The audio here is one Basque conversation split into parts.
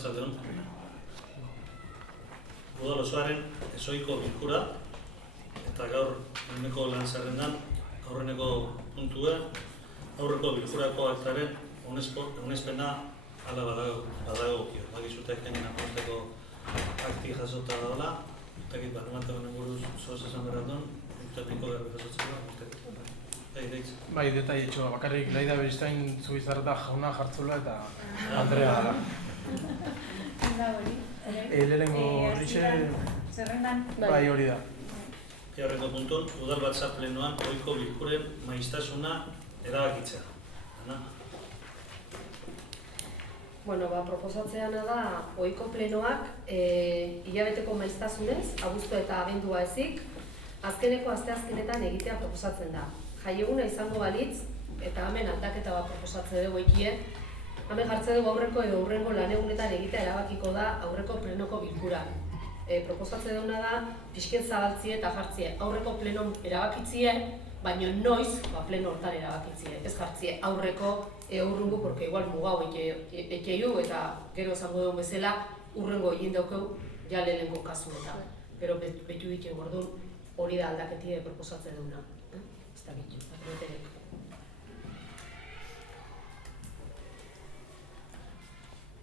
Arratsaldeon. Udal osoaren ezohiko bilkura eta gaur eguneko lan zerrendan aurreneko puntua aurreko bilkurako aktaren onespena hala badagokio. Bakizute ekenen aposteko akti jasota dagoela, eta bat ematen buruz zoaz esan berratun, tekniko behar jasotzeko. Bai, detailetxo, bakarrik Laida Beristain Zubizarreta jauna jartzula eta Andrea lehenengo horrixe bai hori da. Horreko puntun, udal batzar plenoan ohiko bilkuren maiztasuna erabakitzea. Proposatzeana da ohiko plenoak hilabeteko maiztasunez, abuztua eta abendua ezik, azkeneko asteazkenetan egitea proposatzen da. Jaieguna izango balitz, eta hemen aldaketa bat proposatzen dugu ekie, hemen jartzen dugu aurreko edo hurrengo lanegunetan egitea erabakiko da aurreko plenoko bilkuran. Proposatzen duguna da, pixken zabaltzie eta jartzie aurreko plenon erabakitzie, baina noiz pleno hortan erabakitzie. Ez jartzie aurreko urrungu, porque igual mugau ekeiu eta gero esango dugu bezala urrengo egin daukeu ja lehenengo kasuetan. Gero betu ditu gordun hori da aldaketie proposatzen duguna. Ez da bitu, aproterek.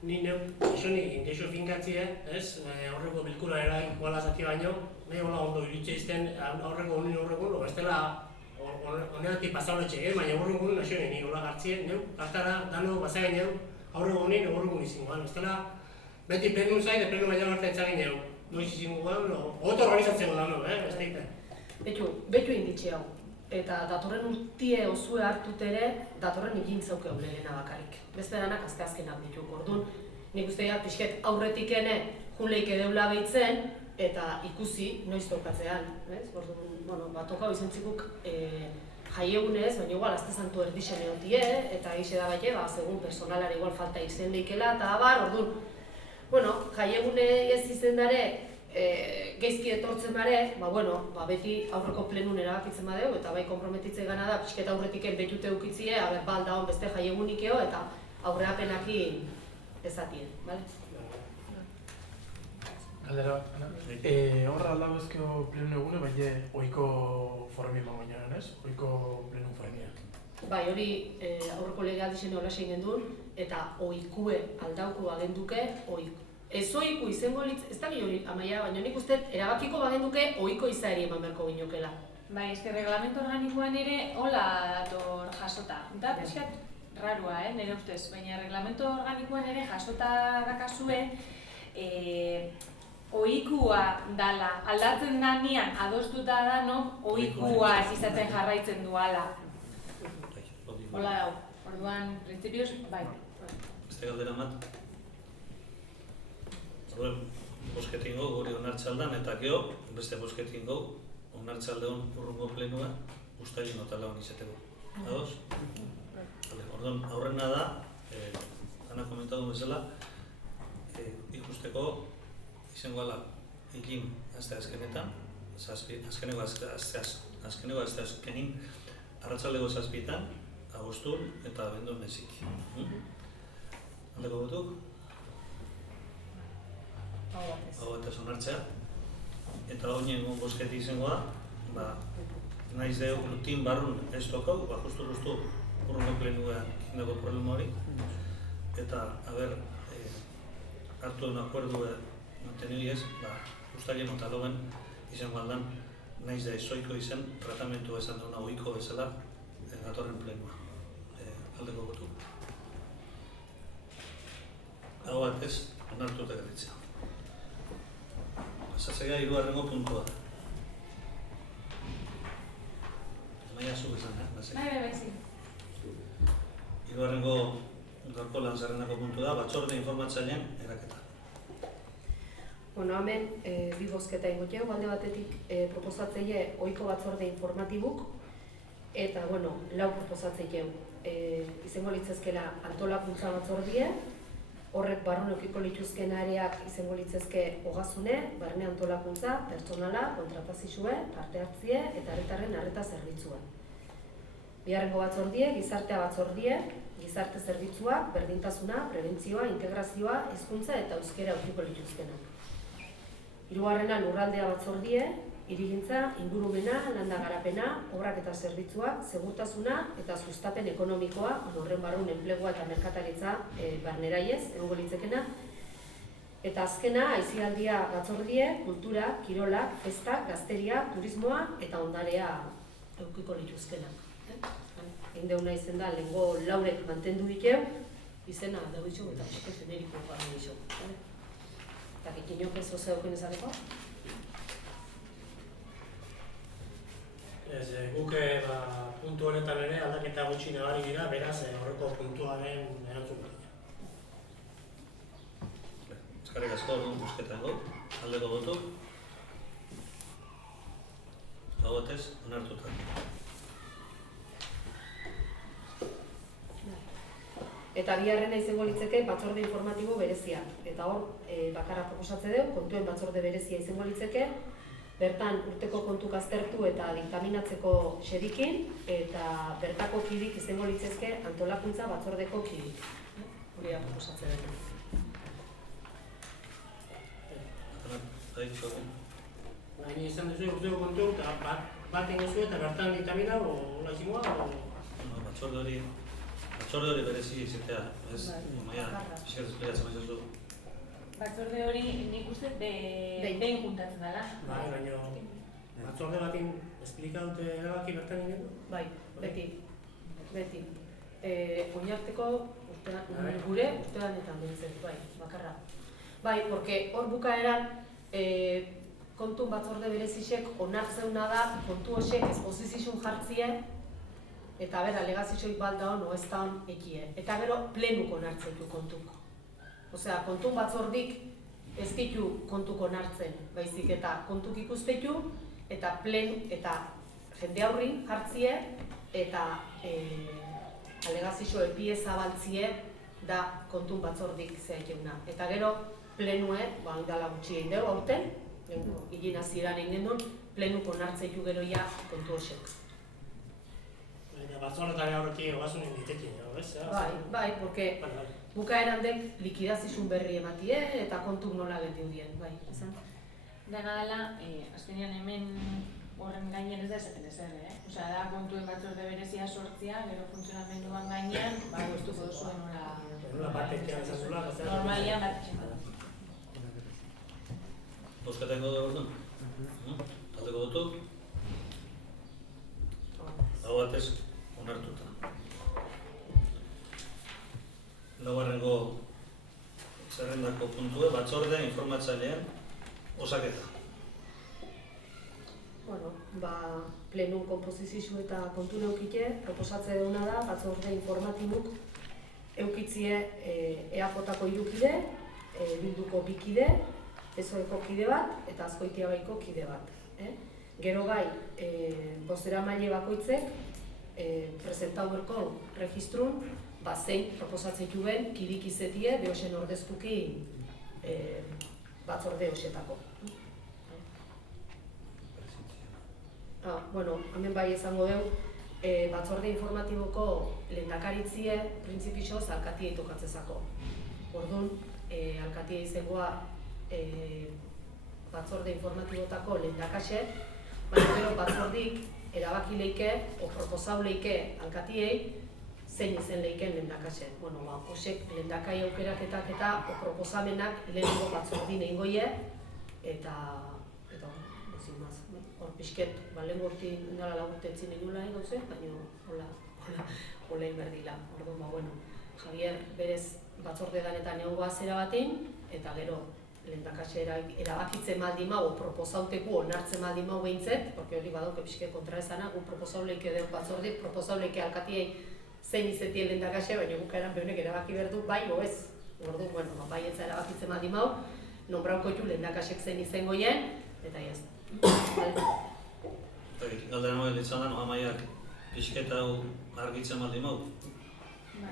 Ni indexo finkatzie, ez? Aurreko bilkura erain koala zati baino, nahi hola ondo iritxe izten aurreko unin aurreko, bestela honeatik pasauletxe, baina aurreko unin nasio nini hola gartzien, hartara, dano, bazagen neu, aurreko unin aurreko unin zinguan, bestela beti plenun zai, de plenu baina gartzen txagin neu, noiz izinguan, oto organizatzen godano, ez daite. Betu inditxe hau. Eta datorren urtie osue hartut ere, datorren egintzauk eurelena bakarik. Beste danak azteazkenak ditu, orduan, nik uste dira pixket aurretik ene junleik edeula behitzen, eta ikusi noiz tokatzean. Orduan, tokau izentzikuk jaiegunez, baina igual azte santu erdixen egotie, eta egize da baite, segun personalari igual falta izen deikela, eta abar, orduan, jaiegune ez izen dare, geizki etortzen bare, beti aurreko plenun erabakitzen badeu, eta bai komprometitzen gana da, pixketa aurretiken betute ukitzie, balda hon beste jaiegunikeo, eta aurreapenaki ezatien, bale? Galdera bat, horra aldago ezkeo plenu egune, baina ohiko formi baina, ez? Ohiko plenu formia. Bai, hori aurreko legea dizene hola sein gendun, eta ohikue aldauko agenduke, ohiko. Ez ohiku izango litz, ez da hori amaia, baina nik uste erabakiko bagenduke ohiko izaeri eman beharko ginokela. Bai, eske reglamento organikoan ere hola dator jasota. Da pixkat rarua, nire ustez, baina reglamento organikoan ere jasota dakazue ohikua dala. Aldatzen da nian adostuta da ohikua ez izaten jarraitzen duala. Hola dau, orduan, printzipioz, bai. Beste galdera mat. Bosketin gau, gori onartxaldan, eta geho, beste bosketin gau, onartxaldeon urrungo plenua, ustailin otala hon izateko. Ados? Orduan, aurrena da, Ana komentatu bezala, ikusteko izango ala ikin azte azkenetan, azkeneko azte azkenin, arratsaldeko zazpitan, agostun eta abendun ezik. Aldeko botuk? Hau batez onartzea, eta hau nien bosketi izango da, naiz deu rutin barrun ez tokau, justu urrungo plenua indako problema hori, eta, hartu duen akuerdu manteniu ez, ustailien eta loben izango aldan, naiz da ezoiko izen, tratamentu esan duna ohiko bezala, datorren plenua, aldeko botu. Hau batez, onartu eta gerritzea. Pasatzea hirugarrengo puntua. Maia zuk esan, Bai, zi. Hirugarrengo gaurko lan zerrendako puntu da, batzorde informatzailean eraketa. Hemen, bi bozketa ingoteo, alde batetik proposatzeie ohiko batzorde informatibuk, eta, lau proposatzeie izango litzezkela antolakuntza batzordie, horrek barrun eukiko lituzken areak izango litzezke ogazune, barne antolakuntza, pertsonala, kontratazizue, parte hartzie eta herritarren arreta zerbitzua. Bigarrengo batzordie, gizartea batzordie, gizarte zerbitzuak, berdintasuna, prebentzioa, integrazioa, hezkuntza eta euskera aurkiko lituzkenak. Hirugarrena lurraldea batzordie, hirigintza, ingurumena, landa garapena, obrak eta zerbitzuak, segurtasuna eta sustapen ekonomikoa, horren barrun enplegua eta merkataritza barneraiez, egongo litzekena. Eta azkena, aisialdia batzordie, kultura, kirolak, festak, gazteria, turismoa eta ondarea aurkiko lituzkenak. Egin deuna izen da, lehengo laurek mantendu dikeu, izena dago itxo eta txeko generiko gara itxo. Eta kikinok ez oza duken ezareko? Guk puntu honetan ere aldaketa gutxi nabari dira, beraz horreko puntuaren erantzun gara. Eskerrik asko bozketango, aldeko botu. Hau batez, onartuta. Eta bigarrena izango litzeke batzorde informatibo berezia. Eta hor, bakarra proposatze dugu, kontuen batzorde berezia izango litzeke, bertan urteko kontuk aztertu eta diktaminatzeko xedikin, eta bertako kidik izango litzezke antolakuntza batzordeko kidik. Hori da proposatze dugu. Ni izan duzu urteko kontu eta bat engozu eta bertan diktamina, hola izimoa? Batzorde hori berezi izatea, ez? Maia, pixkat esplikatzen maizazu. Batzorde hori nik uste behin juntatzen dela. Baina batzorde batin esplika dute erabaki bertan egin? Bai, beti. Oinarteko gure urteanetan bintzen, bai, bakarra. Bai, porque hor bukaeran kontun batzorde berezisek onartzeuna da kontu hosek esposizizun jartzie eta bera, alegazioik balda hon, ez da hon ekie. Eta gero, plenuk onartzen du kontuk. Osea, kontun batzordik ez ditu kontuk onartzen, baizik eta kontuk ikustetu, eta eta jende aurrin jartzie, eta alegazio epie zabaltzie da kontun batzordik zehaikeguna. Eta gero, plenue, indala gutxi egin dugu, aurten, higin hasieran egin duen, plenuk onartzen du gero ja kontu hosek. Batzorretan aurretik ogasunin ditekin, ez? Bai, porque bukaeran dek likidazizun berri ematie eta kontuk nola geldiu dien, bai, esan? Dena dela, azkenean hemen horren gainean ez da esaten ezer, Osea, da kontuen batzorde berezia sortzia, gero funtzionamenduan gainean, guztuko duzuen nola... Nola batekia ezazula, normalian bat etxeko da. Bozkatengo da orduan? Aldeko botu? Hau batez, onartuta. Laugarrengo zerrendako puntue, batzorde informatzaileen osaketa. Bueno, plenun konposizio eta kontu neukike, proposatze duguna da, batzorde informatibuk eukitzie EAJ-ko 3 kide, Bilduko 2 kide, PSOE-ko kide bat eta Azkoitiabaiko kide bat. Gero bai, bozeramaile bakoitzek presentau berko registrun, zein proposatzen juen kidik izetie deosen ordezkuki batzorde hoxetako. Bueno, hemen bai esango dugu, batzorde informatiboko lehendakaritzie printzipioz alkatia tokatzezako. Orduan, alkatia izangoa batzorde informatibotako lehendakaxe, baina gero batzordik erabaki leike o proposau leike alkatiei zein izen leiken lehendakaxe. Bueno, hosek lehendakai aukeraketak eta proposamenak lehenengo batzordin egingoie eta ezin maz. Hor pixket, lehenengo urti indala lagutetzin egin gauze, baina hola inberdila. Orduan, bueno, Javier berez batzorde danetan egongo azera batin, eta gero lehendakaxe erabakitzen maldin mau, proposauteku onartzen maldin mau behintzet, porque hori badauke pixke kontraesana, gu proposauleike deu batzordik, proposauleike alkatiei zein izetien lehendakaxe, baina bukaeran behonek erabaki berdu, bai o ez. Orduan, bueno, bai etza erabakitzen maldin mau, nombrauko ju lehendakaxek zein izango jen, eta ez. Galdera nobel ditzan da, Amaiak pixketa hau argitzen maldin mau?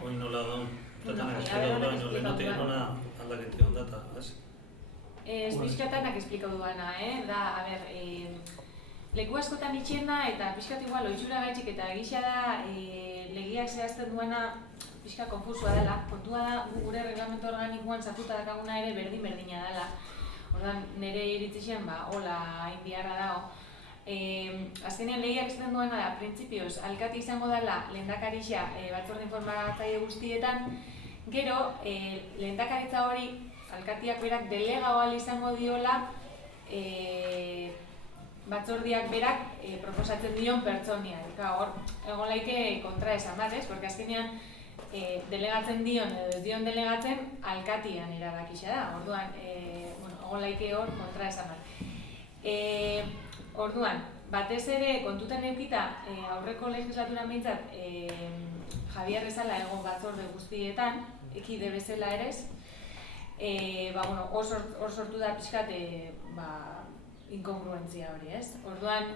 Oin nola daun, tetanak esplikatu da, baina lehenotik nona aldaketi ondata, ez? Pixkatanak esplikatu duana, da, a ber, leku askotan itxien da eta pixkat igual ohitura gaitxik eta egisa da legiak zehazten duena pixka konfusua dela. Kontua da gure reglamento organikoan sartuta dakaguna ere berdin-berdina dela. Orduan nire iritzixen hola hain biharra dago. Azkenean legiak esaten duena da, printzipioz, alkati izango dela lehendakarixa batzorde informatzaile guztietan, gero lehendakaritza hori alkatiak berak delegatu ahal izango diola batzordiak berak proposatzen dion pertsonian. Hor, egon laike kontra esan bat, ez? Porque azkenean delegatzen dion edo ez dion delegatzen alkatian erabakixa da. Orduan, egon laike hor kontra esan bat. Orduan, batez ere kontutan edukita aurreko legislaturan behintzat Javier bezala egon batzorde guztietan, ekide bezala ere ez, hor sortu da pixkat inkongruentzia hori, ez? Orduan,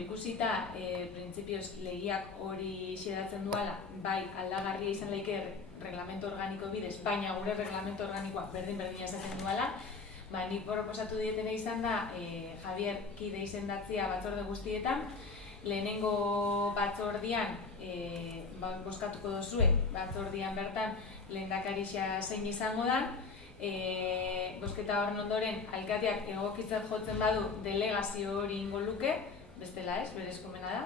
ikusita printzipioz legiak hori xedatzen duela, bai aldagarria izan laike reglamento organiko bidez, baina gure reglamento organikoak berdin-berdina esaten duela, nik proposatu dietena izan da Javier kide izendatzea batzorde guztietan, lehenengo batzordian bozkatuko duzue, batzordian bertan lehendakarixa zein izango da, bozketa horren ondoren alkateak egokitzat jotzen badu delegazio hori ingo luke, bestela ez, bere eskumena da.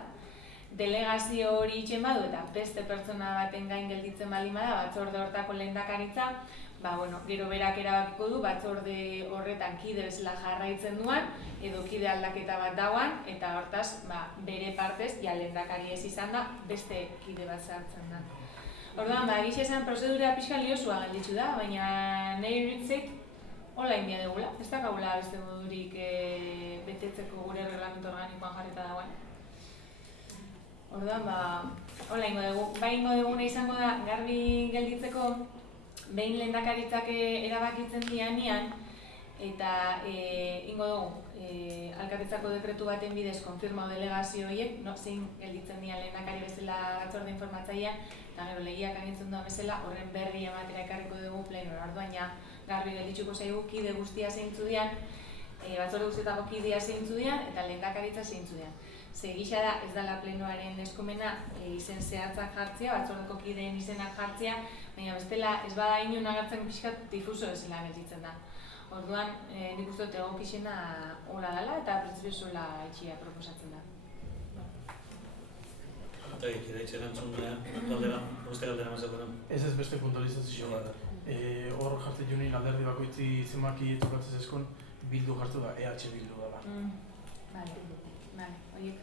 Delegazio hori itxen badu eta beste pertsona baten gain gelditzen baldin bada batzorde hortako lehendakaritza, gero berak erabakiko du batzorde horretan kide bezala jarraitzen duan edo kide aldaketa bat dauan eta hortaz bere partez lehendakari ez izan da beste kide bat sartzen da. Orduan, egixe esan prozedura pixka liosua gelditzu da, baina nahi iruditzeit hola india dugula. Ez dakagula beste modurik betetzeko gure reglamento organikoan jarrita dagoen. Orduan, hola ingo dugu. Ingo duguna izango da, garbi gelditzeko, behin lehendakaritzak erabakitzen dianean, eta ingo dugu, alkatetzako dekretu baten bidez konfirmau delegazio horiek, zein gelditzen dian lehendakari bezala batzorde informatzailean, eta gero legiak agintzen duen bezala, horren berri ematera ekarriko dugu plenora. Orduan, garbi gelditzuko zaigu kide guztia zeintzu dian, batzorde guztietako kidea zeintzu dian, eta lehendakaritza zeintzu dian. Ze gisa da, ez dela plenoaren eskumena izen zehatzak jartzea, batzordeko kideen izenak jartzea, baina bestela ez bada inon agertzen pixkat difuso bezala gelditzen da. Orduan, nik uste dut egokixena hola dela eta printzipioz hola itxia proposatzen da. Eta ikidaitxe erantzun galdera, beste galdera mazakuna. Ez beste puntualizazio bat. Hor jartzen junin alderdi bakoitzi zenbaki tokatzez eskon, bildu jartu da, EH bildu dela. Vale, oiek,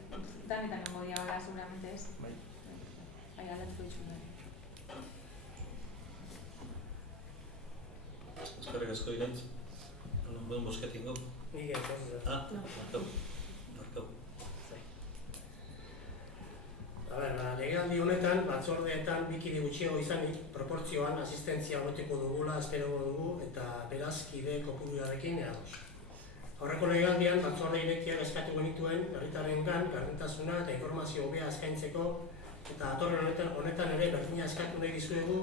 danetan nengo dia hola, seguramente ez? Bai. Aldatuko ditxun da. Eskerrik asko irantz. Buen bosketingo. Nik ez. Markau. Legealdi honetan, batzordeetan bikide gutxiago izanik, proportzioan asistentzia hobetiko dugula espero dugu eta beraz kide kopururarekin ados. Aurreko legealdian, batzorde irekiak eskatu genituen herritarrengan gardentasuna eta informazio hobea eskaintzeko eta datorren honetan ere berdina eskatu nahi dizuegu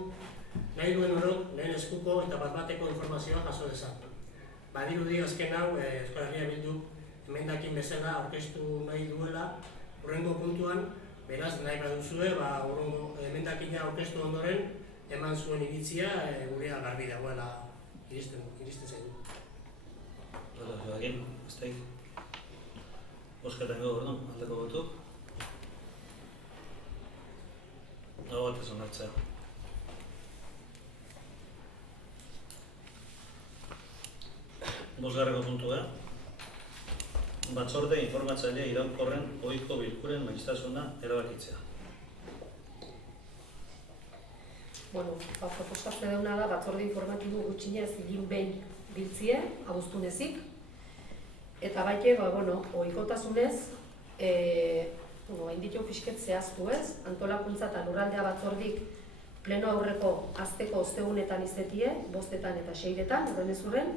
nahi duen horok lehen eskuko eta bat-bateko informazioa jaso dezan. Badirudi azken hau Euskal Herria Bilduk emendakin bezala aurkeztu nahi duela hurrengo puntuan, beraz nahi baduzue, emendakina aurkeztu ondoren eman zuen iritzia gurea garbi dagoela iristen zaitu. Egin, ez daik. Bosketan gau, aldeko botu. Hau bat ez onartzea. Bosgarreko puntu da. Batzorde informatzailea iraunkorren ohiko bilkuren maiztasuna erabakitzea. Proposatzen duguna da batzorde informatibo gutxinez egin behin biltzie, abuztunezik, eta baite, ohikotasunez, hain ditu pixket zehaztu ez, antolakuntza eta lurraldea batzordik pleno aurreko asteko ostegunetan izetie, 5etan eta 6etan, horren ez hurren,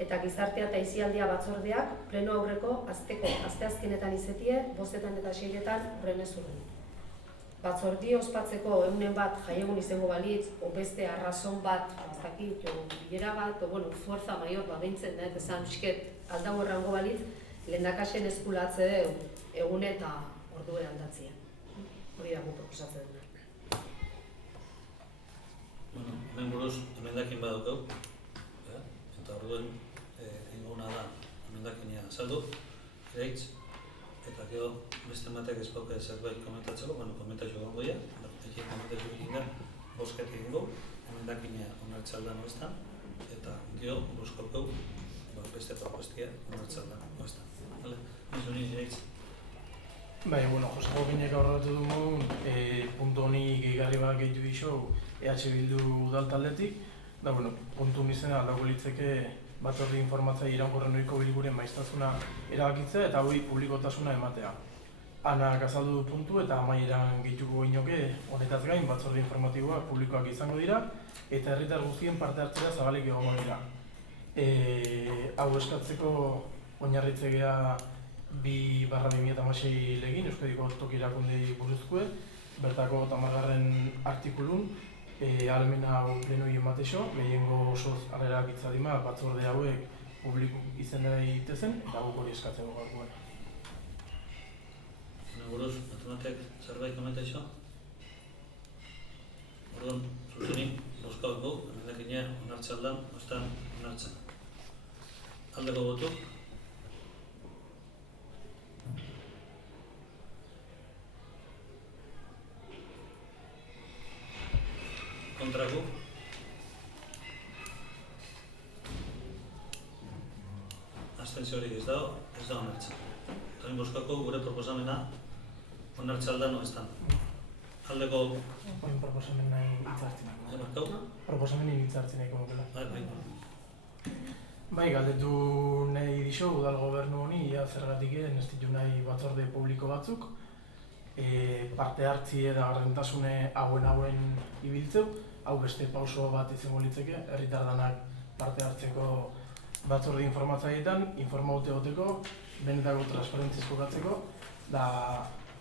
eta gizartea eta izialdia batzordeak pleno aurreko asteazkenetan izetie, 5etan eta 6etan, horren ez hurren. Batzordi ospatzeko egunen bat jaiegun izango balitz, o beste arrazon bat, ez dakit, bilera bat, fuerza maior behintzen, esan pixket aldau errango balitz, lehendakasen eskulatze du egune eta ordue aldatzea. Hori da gu proposatzen dena. Bueno, hemen buruz emendakin badaukau, eta orduen inguna da emendakinia azaldu, ereitz, eta gero beste batek ez pauka zerbait komentatzeko, komentatxo gongo dira, ekin komentatxo egin da, bosket egin du, emendakinia onartxaldan oestan, eta gero buskokau beste propostia onartxaldan oestan. Ez honi ereitz. Bai, Jose Jokinek aurratu dugu, puntu honi gehigarri bat gehitu iso EH Bildu udal taldetik, da, puntu nizena dago litzeke batzorde informatzaile iraunkorren ohiko bilguren maiztasuna erabakitzea eta hori publikotasuna ematea. Anak azaldu du puntu eta amaieran gehituko ginoke honetaz gain batzorde informatiboak publikoak izango dira eta herritar guztien parte hartzea zabalik egongo dira. Hau eskatzeko oinarritze gea 2/2016 legin, Euskadiko toki erakundei buruzkoe, bertako 10. artikulun, ahalmena hau plenoi ematexo, gehiengo osoz arrerak itzadima batzorde hauek publiko izan daitezen, eta guk hori eskatzeko gaurkoan. Buruz, matematek zerbait komentatxo? Orduan, zuzenik, bozkau dugu, emendakina onartxaldan, ostan onartzen. Aldeko botuk? Kontraku? Abstentziorik ez da onartzen. Eta bozkako gure proposamena onartxaldan oestan. Aldeko... Oin proposamen nahi hitzartzen. Markau? Proposamen hitzartzen nahiko nukela. Bai. Galdetu nahi diso, udal gobernu honi, zergatik ez ditu nahi batzorde publiko batzuk, parte hartzi eta gardentasune hauen ibiltzeu, hau beste pauso bat izango litzeke, herritar danak parte hartzeko batzorde informatzaileetan, informaute goteko, benetako transparentziaz jokatzeko, da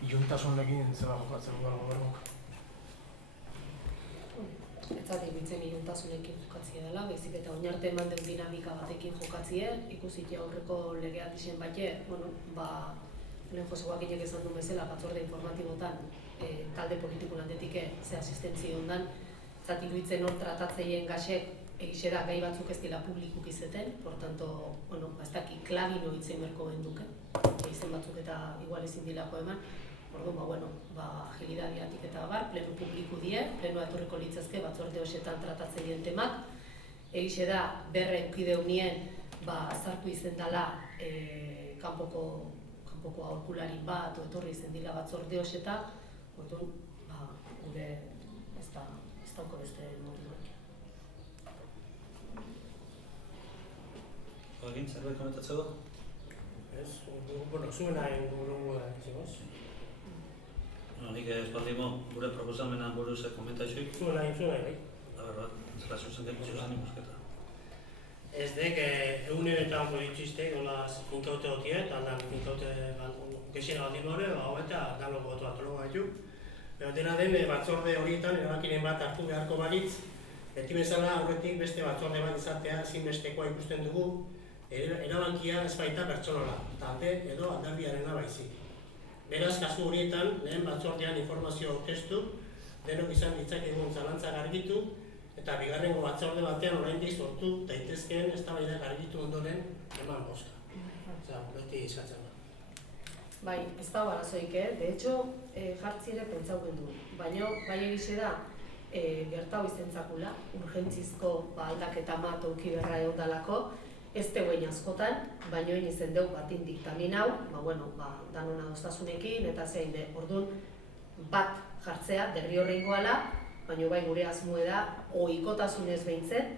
iluntasunekin zeba jokatzeko udal gobernuk. Ez zatik bitzen iluntasunekin jokatzea dela, baizik eta oinarte eman den dinamika batekin jokatzea, ikusitia aurreko legeak izen bate, lehen Jose Joakinek esan duen bezala, batzorde informatibotan talde politiko landetik ze asistentzia ondan, zati iruditzen hor tratatzeien gasek egixe da gai batzuk ez dira publikuk izeten, por tanto, ez daki klabino hitzen berko genduke, izen batzuk eta igual ezin dilako eman, orduan, agilidadiatik eta bar, pleno publiku die, plenoa etorriko litzazke batzorde hoxetan tratatzeien temak, egixe da berre eukide unien zartu izen dela kanpoko aholkulari bat, etorri izen dila batzorde hoxeta, gure ez dauko beste motiboak. Joaquin, zerbait komentatzeko? Ez, zuena engurungo da, txikoz? Nik ez baldimo gure proposamena buruz komentatxoik. Zuena, bai. Bat, zela zuzen imosketa. Ez dek, eguneretan politxiste, dolaz finkaute gotie, eta aldan finkaute gexen galdin hori, eta danok botu atologu gaitu. Dena den, batzorde horietan, erabakinen bat hartu beharko balitz, beti bezala aurretik beste batzorde bat izatea ezinbestekoa ikusten dugu, erabakia ez baita pertsonala, talde edo alderdiarena baizik. Beraz, kasu horietan, lehen batzordean informazio aurkeztu, denok izan ditzakegun zalantzak argitu, eta bigarrengo batzorde batean oraindik sortu daitezkeen eztabaidak argitu ondoren eman bozka. Beti izatzen da. Bai, ez dago arazoik, de hecho, jartzi ere pentsauken du. Baina, bai egize da, gertau izentzakula, urgentzizko aldaketa bat auki berra egon dalako, ez teguen askotan, baina egin izen deu batin diktamin hau, danon adostasunekin, eta zein de, orduan, bat jartzea, derri horrengoala, baina bai gure asmoe da, ohikotasunez behintzen,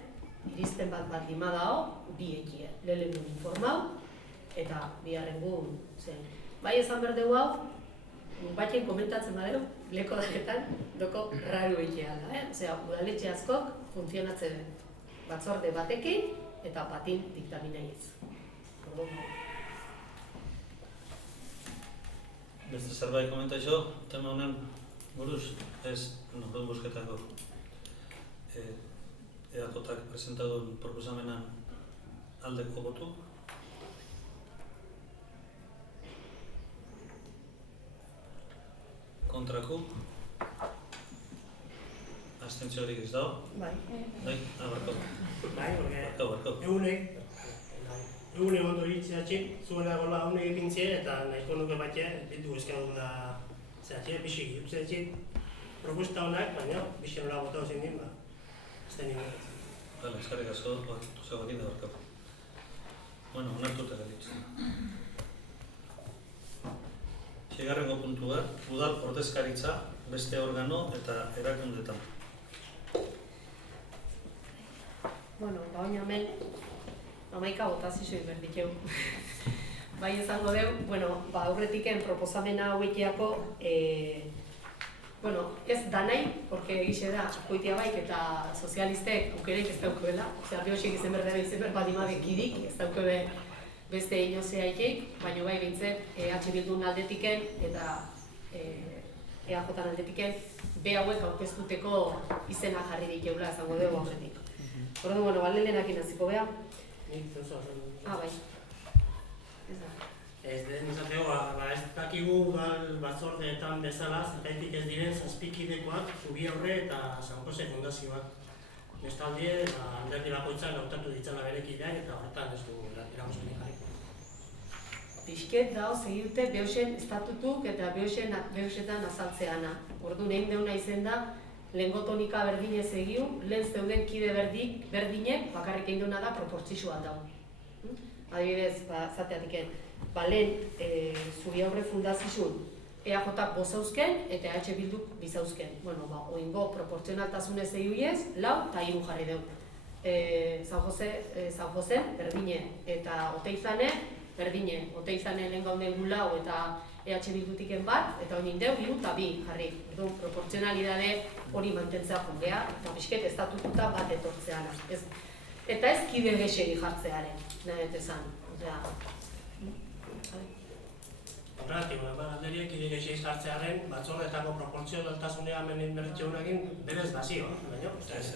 irizpen bat lima dao, bi ekie, lehenengun informau, eta biharrengun zen. Bai esan berdegu hau, batien komentatzen badeu, leko daketan, doko raru egitea da, Osea, udaletxe askok funtzionatzen batzorde batekin, eta batin diktamina ez. Beste zerbait komentaixo, tema honen buruz, ez nordun bosketako EAJak presentadun proposamenan aldeko botu. kontraku. Abstentziorik ez dago. Bai. Bai, barkatu. Bai, porque Barkatu. Egunek ondo iritziatxik, zuena gola honek ipintzie eta nahiko nuke batxe, ditu ezkaguna zehatxe, bisik ipintziatxik propuesta honak, baina bixen nola botau zen din, ez da nire. Bale, eskarrik asko, zegoekin da barkatu. Bueno, onartuta galitzen. Seigarrengo puntua, udal ordezkaritza, beste organo eta erakundetan. Bueno, baina hemen 11 botazio berdikeu. Bai izango deu, bueno, aurretiken proposamena hauekiako, bueno, ez danai, porque egixe da, koitia baik eta sozialistek aukereik ez daukuela, osea, bihoxik izen berda badimadekidik, ez daukebe beste inozea ikeik, baina bai bintzen, H Bildun aldetiken eta EAJan aldetiken, be hauek aurkeztuteko izena jarri dikeula izango dugu aurretik. Ordu, bueno, balelenak inaziko beha. Nik zentzua zen. Bai. Ez da. Ez den izateko, ez dakigu udal batzordeetan bezala, zergaitik ez diren zazpikidekoak, Zubi Aurre eta San Jose Fundazioak. Bestaldie, alderdi bakoitzak hautatu ditzala bere kideak eta horretan ez du erakuskenik jarri. Pixket dao segirute behoxen estatutuk eta behoxetan azaltzeana. Ordu egin deuna izen da, lehengo tonika berdinez egiu, lehen zeuden kide berdinek bakarrik egin duna da proportzisua dau. Adibidez, zateatiken, lehen Zubi Aurre Fundazioan EAJak bozauzken eta H Bilduk bizauzken. Bueno, oingo proportzionaltasunez egiuiez, 4 eta 3 jarri dugu. San Jose berdine eta Oteizane berdine. Oteizane lehen gauden gu 4 eta EH Bildutiken bat, eta hori nindeu, 3 eta 2 jarri. Proportzionalidade hori mantentzea jondea, eta bisket estatututa bat etortzeana. Eta ez kide gexeri jartzearen, nahi etezan. Horregatik, alderiek kide gexeriz jartzearen, batzordetako proportzionaltasunean hemen berritxeunakin berez bazio, baina? Ez,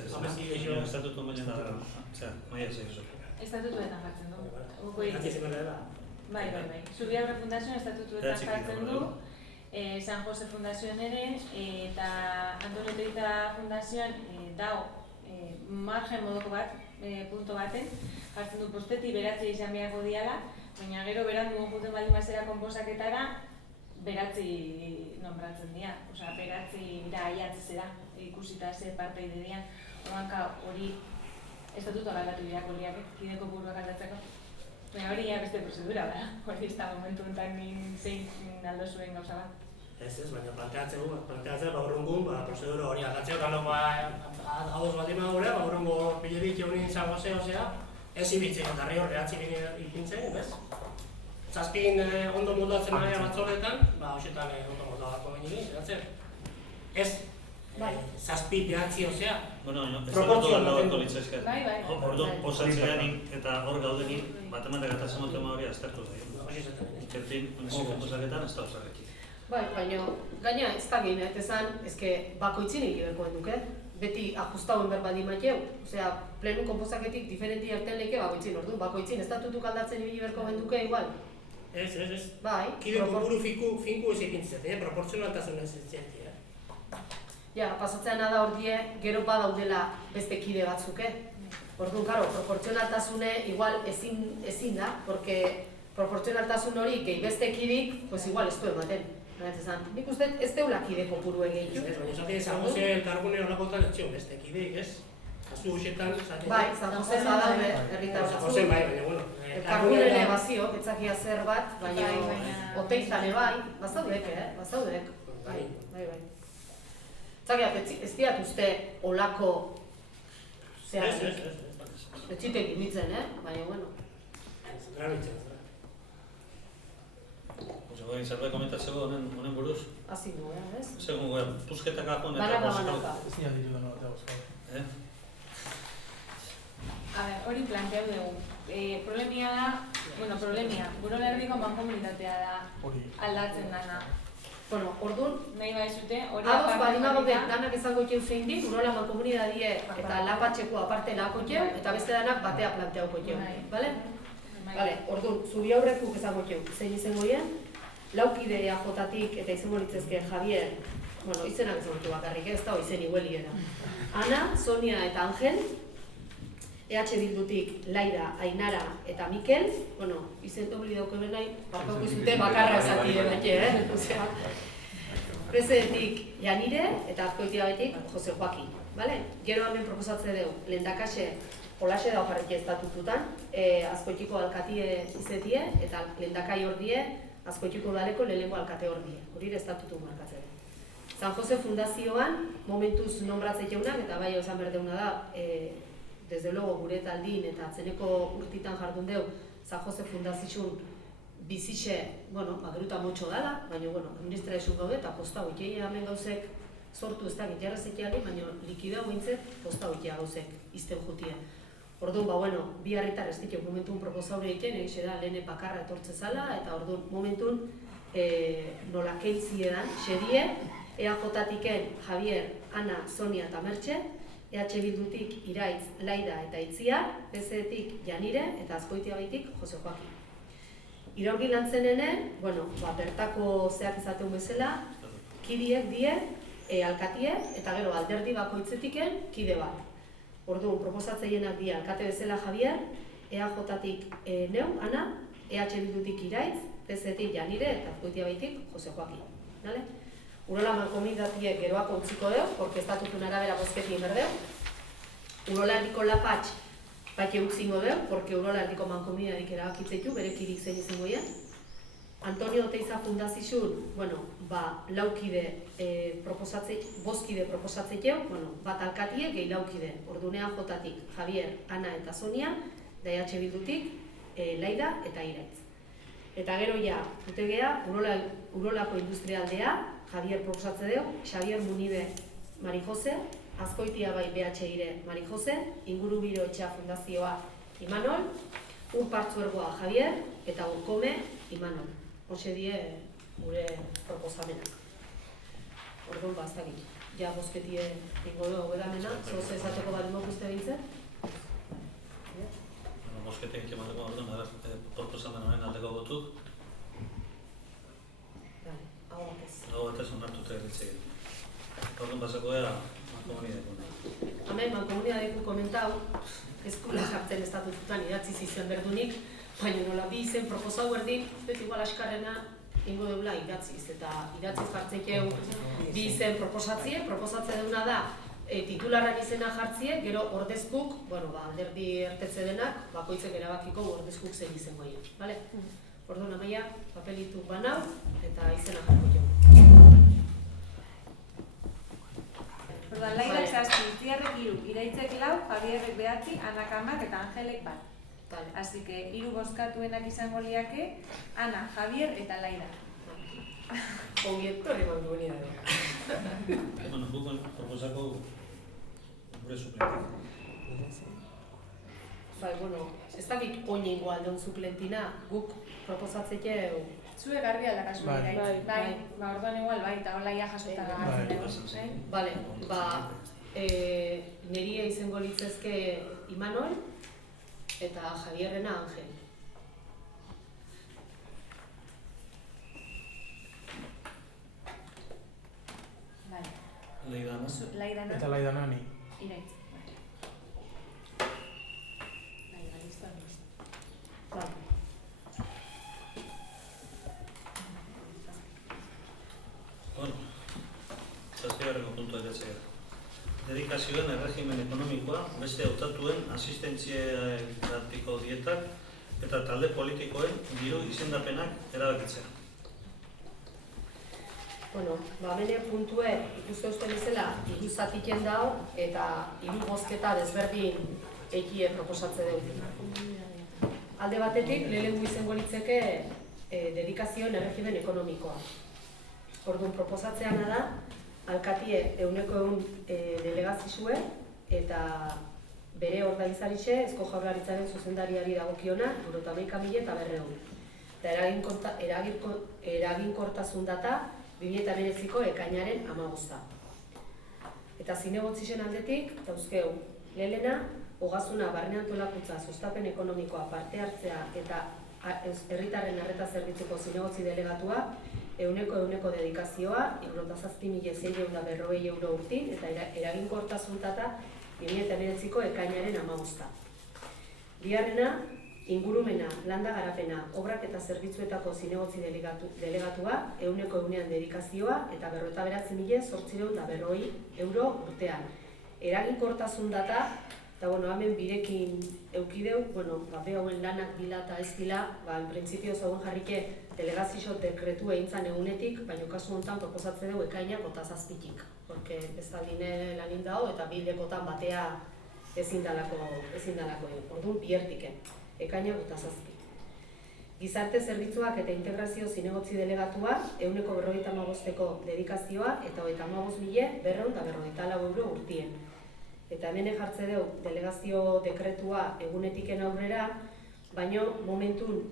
estatutu baina da gara. Osea, maia zeizu. Estatutuetan jartzen du. Gatzi zimera da. Bai. Zubi Aurre Fundazioan estatutuetan jartzen du, San Jose Fundazioan ere, eta Antonio Oteita Fundazioan dao margen moduko bat, punto baten, jartzen du posteti beratzi izan beharko diala, baina gero berandu juten baldin bazera konposaketara, beratzi nombratzen dira, osea, beratzi da aiatzezera, ikusita ze parteide dian, oanka hori estatutua galdatu birako liak, kideko buruak galdatzeko. Baina hori ja beste prozedura da, hori ez da momentu enten zein aldo zuen gauza bat. Ez, baina planteatzen urrungun, prozedura hori aldatzeo, gano hauz baldin bagure, urrungo bilerik jaunin San Jose, osea, ez ibitzen, eta rio rehatzik ipintzen, ez? Zazpin ondo moldatzen maia batzorretan, hoxetan ondo moldatuko ginen, zeratzen. Ez, zazpi behatzi, osea, Estatutu aldatuko litzezke. Bai. Ordu, osatzeanin eta hor gaudenin, bat gatatzen tema hori aztertu da. Ikertin, onesiko konposaketan, ez da osarekin. Bai, baina gaina ez da gine, ezan, ezke bakoitzin egibekoen duke. Beti ajustauen berbadi maiteu. Osea, plenu konposaketik diferenti erten leke bakoitzin, ordu, bakoitzin estatutuk aldatzen ibili berko benduke igual. Ez. Bai. Kide kopuru finku ez ipintzen, proportzionaltasun ez zientia. Ja, pasatzeana da hor gero badaudela beste kide batzuke. Orduan, karo, proportzionaltasune igual ezin da, porque proportzionaltasun hori gehi beste kidik, pues igual ez du ematen. Nik uste ez deula kide kopuru egeitzu. Ez, baina esatik San Jose elkargune horrekotan etxio beste kideik, ez? Kasu hoxetan, esatik... Bai, San Jose badaude, herritar San Jose bai, baina, bueno... Elkargunene bazio, etzakia zer bat, baina Oteizane bai, bazaudek, bazaudek. Bai. Zagiak, ez diat uste olako zehatik. Ez zitek imitzen, baina, bueno. Grabitzen, Zerbait komentatzeko honen buruz? Hasi du, ez? Segun goea, puzketak akon eta Banaka. Ez dira ditu deno eta bozkatu. Hori planteau dugu. Problemia da, Burol Herriko mankomunitatea da aldatzen dana. Bueno, orduan, nahi baizute, hori ados badimagode danak izango txeu zein di, Urola mankomunidadie eta lapatxeko aparte lako txeu, eta beste danak batea planteauko txeu, bale? Bale, orduan, Zubi Aurrekuk izango txeu, zein izango hien, laukide EAJ-tik eta izango litzezke Javier, bueno, izenak zortu bakarrik, ez da izen igueliera. Ana, Sonia eta Angel, EH Bildutik Laira, Ainara eta Mikel, bueno, izen dobli dauko nahi, barkauko izute bakarra esati ebatxe, Osea, Presedetik Janire eta Azkoitiabetik Jose Joaquin, bale? Gero hemen proposatze dugu, lehendakase holaxe da jarrike estatututan, Azkoitiko alkatie izetie eta lehendakai ordie Azkoitiko udaleko lehenengo alkate ordie, hori estatutu markatzen. San Jose Fundazioan momentuz nombratzei jaunak eta bai esan berdeuna da, desde luego gure taldin eta atzeneko urtitan jardun deu San Jose Fundazioan bizixe, bueno, geruta motxo dala, baina, bueno, administra esun gaude eta posta hoitei hemen gauzek sortu ez da gitarrazekiali, baina likidea guintzet posta hoitea gauzek izten jutia. Orduan, bueno, bi harritar ez ditu momentun proposaure egiten, egixe da lehen bakarra etortze zala, eta orduan momentun nola keintzie dan, xedie, EAJ-tiken Javier, Ana, Sonia eta Mertxe, EH Bildutik Iraitz, Laida eta Itziar, PSE-tik Janire eta Azkoitiabaitik Jose Joaquin. Iraurgi lantzenenen, bueno, bertako zeak izateun bezala, kidiek die, alkatie eta gero alderdi bakoitzetiken kide bat. Orduan, proposatzeienak die alkate bezala Javier, EAJ-tik neu, Ana, EH Bildutik Iraitz, PSE-tik Janire eta Azkoitiabaitik Jose Joaquin. Urola mankomidatiek geroako utziko deu, porque estatutun arabera bozketien berdeu. Urola erdiko lapatx bate utzingo deu, porque Urola erdiko mankomidatik erabakitzeitu, bere kirik zein izango ien. Antonio Oteiza Fundazizun, bueno, laukide bozkide proposatzeikeu, bueno, bat alkatie gehi laukide. Ordunea Jotatik Javier, Ana eta Sonia, da EH Bildutik Laida eta Iraitz. Eta gero ja, utegea, Urolako industrialdea, Javier proposatze deu, Xavier Munibe Mari Jose, Azkoitiabai BH-ire Mari Jose, Ingurubiro Etxea Fundazioa Imanol, Urpartzuergoa Javier eta Urkome Imanol. Hoxe die gure proposamenak. Orduan baztakit. Ja bozketie ingo du hau edamena, zoz ezateko bat imok uste bintzen? Bozketeak emateko orduan, proposamen honen aldeko botuk. Hau batez. Hau batez onartuta egitzekin. Orduan pasako da mankomunidadeko. Hemen mankomunidadeko komentau, eskola jartzen estatututan idatzi zizion berdunik, baina nola bi izen proposau berdin, ez igual askarrena ingo deula idatziz, eta idatziz jartzeikeu bi izen proposatzie deuna da titularran izena jartzie, gero ordezkuk, bueno, alderdi ertetze denak, bakoitzek erabakiko ordezkuk zen izango ien, bale? Orduan amaia, papelitu banau eta izena jarko jo. Orduan, Laidak 7, Itziarrek 3, Iraitzek 4, Javierrek 9, Anak 10 eta Angelek 1. Así que 3 bozkatuenak izango liake, Ana, Javier eta Laida. Ongi etorri mankomunidadea. Bueno, guk proposako gure suplentik. Bueno, ez dakit oinengo aldeon suplentina, guk proposatzeke Zue garbi aldakazu dira. Bai, orduan igual bai, eta hola ia jasota gartzen. Bale, neria izango litzezke Imanol eta Javierrena Angel. Laidana. Eta Laidana ni. Iraitz. Bueno, zazpigarreko puntua edatzea. Dedikazioen erregimen ekonomikoa, beste hautatuen asistentziagatiko dietak eta talde politikoen diru izendapenak erabakitzea. Bueno, bene puntue ikuste uste bezala, 3 zatiken dao eta 3 bozketa desberdin ekie proposatze dugu. Alde batetik, lehenengo izango litzeke dedikazioen erregimen ekonomikoa. Orduan proposatzeana da, alkatie 100% delegazizue eta bere ordainsarixe Eusko Jaurlaritzaren zuzendariari dagokiona 91.000 eta 900. Eta eraginkortasun data 2009ko ekainaren 15. Eta zinegotzisen aldetik, dauzkeu, lehenena, Ogasuna barne antolakuntza sustapen ekonomikoa parte hartzea eta herritarren arreta zerbitzuko zinegotzi delegatua, 100% dedikazioa, 67.640 euro urtin, eta eraginkortasun data 2019ko ekainaren 15. Bigarrena, ingurumena, landa garapena, obrak eta zerbitzuetako zinegotzi delegatua, 100% dedikazioa, eta 59.840 euro urtean. Eraginkortasun data, eta hemen birekin eukideu, be hauen lanak dila eta ez dila, en prinsipio zauen jarrike delegazio dekretu egintzan egunetik, baina kasu honetan proposatze dugu ekainak eta zazpitik. Porque ez da dine lanin dago eta bildekotan batea ezin dalako egin. Orduan, biertiken, ekainak eta zazpik. Gizarte zerbitzuak eta integrazio zinegotzi delegatua, 155ko dedikazioa eta 35.254 euro urtien. Eta hemen jartze dugu delegazio dekretua egunetiken aurrera, baina momentun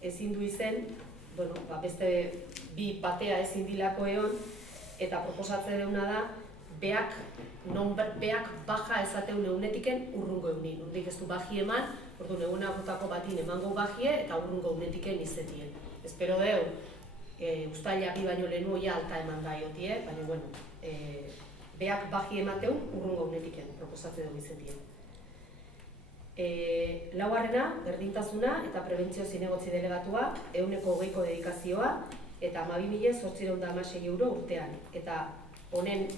ezin du izen, beste bi batea ezin dilako egon, eta proposatze deuna da, beak baja ezateun egunetiken urrungo egunin. Urdik ez du baji eman, orduan egunakotako batin emango bajie eta urrungo egunetiken izetien. Espero deu, ustaila bi baino lehenu ja alta eman da iotie, baina beak baji emateun urrungo egunetiken proposatze dugu izetien. Laugarrena, berdintasuna eta prebentzio zinegotzi delegatua, 120ko dedikazioa eta 12.816 euro urtean. Eta honen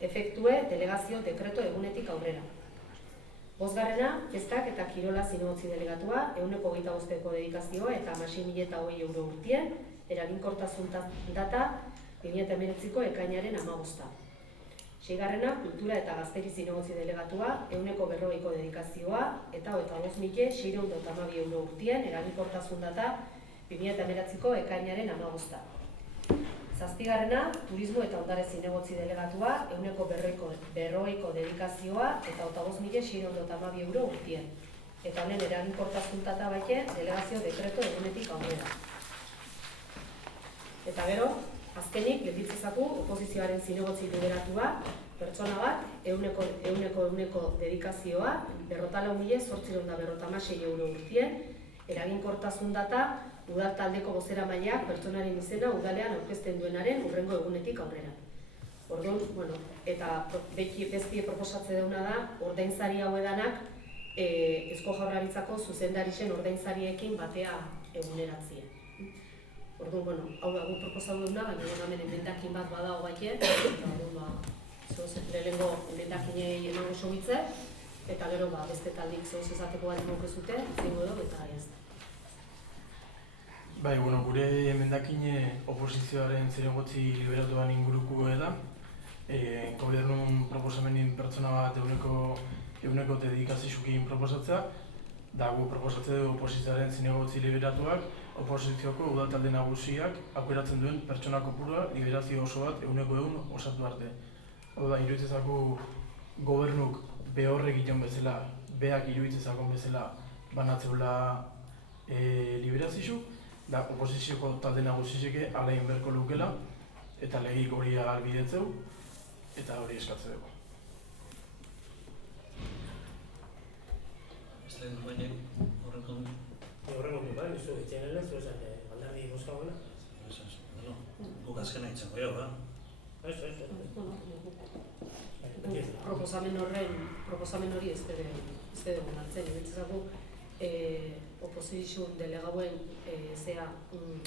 efektue delegazio dekreto egunetik aurrera. Bosgarrena, festak eta kirola zinegotzi delegatua, 125ko dedikazioa eta 6.020 euro urtien, eraginkortasun data 2019ko ekainaren 15. Seigarrena, kultura eta gazteri zinegotzi delegatua, 140ko dedikazioa eta 25.612 euro urtien, eraginkortasun data 2019ko ekainaren 15. Zazpigarrena, turismo eta ondare zinegotzi delegatua, 140ko dedikazioa eta 25.612 euro urtien. Eta honen eraginkortasun data baite, delegazio dekreto egunetik aurrera. Eta gero, azkenik, gelditzezaku oposizioaren zinegotzi delegatua, pertsona bat, 100ko dedikazioa, 44.856 euro urtien, eraginkortasun data, udal taldeko bozera mailak pertsonaren izena udalean aurkezten duenaren hurrengo egunetik aurrera. Orduan, eta bestie proposatze deuna da, ordainsari hau edanak Eusko Jaurlaritzako zuzendarixen ordainsariekin batea eguneratzea. Orduan, hau da gu proposatu duna, baina hemen emendakin bat badago baite, eta lehenengo emendakinei emango sobitze, eta gero beste taldik zehoz ezateko bat emango zute, zingo edo, eta ez da. Bai, gure emendakine oposizioaren zinegotzi liberatuan inguruko da. Gobernun proposamenin pertsona bat eguneko dedikazizukin proposatzea, da gu proposatzea du oposizioaren zinegotzi liberatuak, oposizioko udatalde nagusiak aukeratzen duen pertsona kopurua liberazio oso bat eguneko osatu arte. Hau da, iruditzezako gobernuk behorrek egiten bezala, beak iruditzezakon bezala banatzeula liberazio, da oposizioko talde nagusizeke alain berko lukela, eta legik hori ahalbidetzeu, eta hori eskatzea dugu. Ez lehen duenek, horren kondu? Horren kondu, bai, nizu etxen ere, zu esan, alderdi bozkagona? Guk azkena itxango jau, ba? Ez. Proposamen hori ez dugu hartzen, ibentzezako oposizio delegauen,